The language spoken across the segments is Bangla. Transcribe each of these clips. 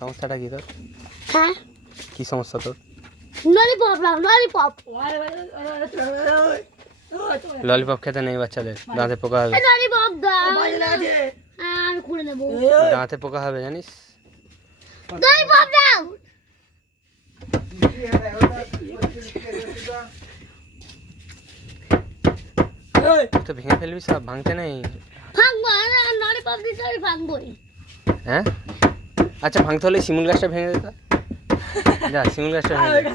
সমস্যাটা কি তোর? হ্যাঁ, কি সমস্যা তোর? ললিপপ দাও, ললিপপ। ললিপপ খেতে নেই বাচ্চাদের, দাঁতে পোকা হবে। ললিপপ দাও। আমি খুলে নেবো। দাঁতে পোকা হবে জানিস? ললিপপ দাও। তো ভেঙে ফেলবি সব, ভাঙতে নেই। ভাঙবো, ললিপপ দিতে আমি ভাঙবোই। হ্যাঁ আচ্ছা, ভাঙতে হলে শিমুল গাছটা ভেঙে দিত। যা শিমুল গাছটা ভেঙে দে।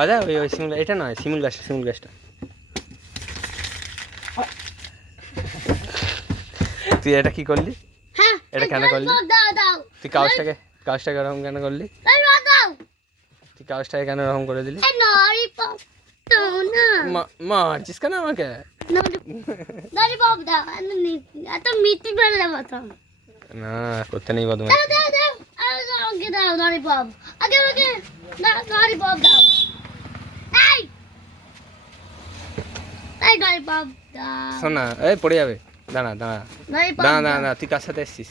অদা ওই শিমুল, এটা নয় শিমুল গাছটা। তুই এটা কি করলি? হ্যাঁ, এটা কেন করলি? দাও দাও। তুই কাগজটাকে ওরকম কেন করলি? ললিপপ দাও। তুই কাগজটাকে কেন ওরকম করে দিলি? ললিপপ দাও না। মারছিস কেন আমাকে? ললিপপ দাও। এত মিষ্টি ফেলে দেবো তো। না করতে নেই বদমাইশ। দাও দাও দাও। আমাকে দাও ললিপপ। আগে দাও ললিপপ দাও। এই ললিপপ দাও। শোন না, এই পড়ে যাবে। দাঁড়া ললিপপ দাঁড়া, তুই কার সাথে এসছিস?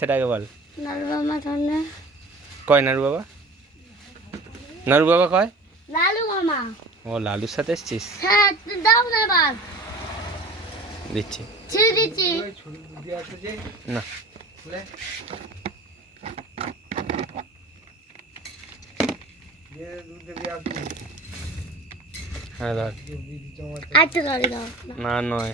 সেটা আগে বল। ললিপপ মা তাহলে কয় নাড়ু বাবা কয়? লালু মামা। ও লালুর সাথে এসছিস? হ্যাঁ, দাও না এবার। দিচ্ছি ছেড়ে দিচ্ছি। না। হ্যাঁ ধর। আচ্ছা ধরে দাও। না নয়।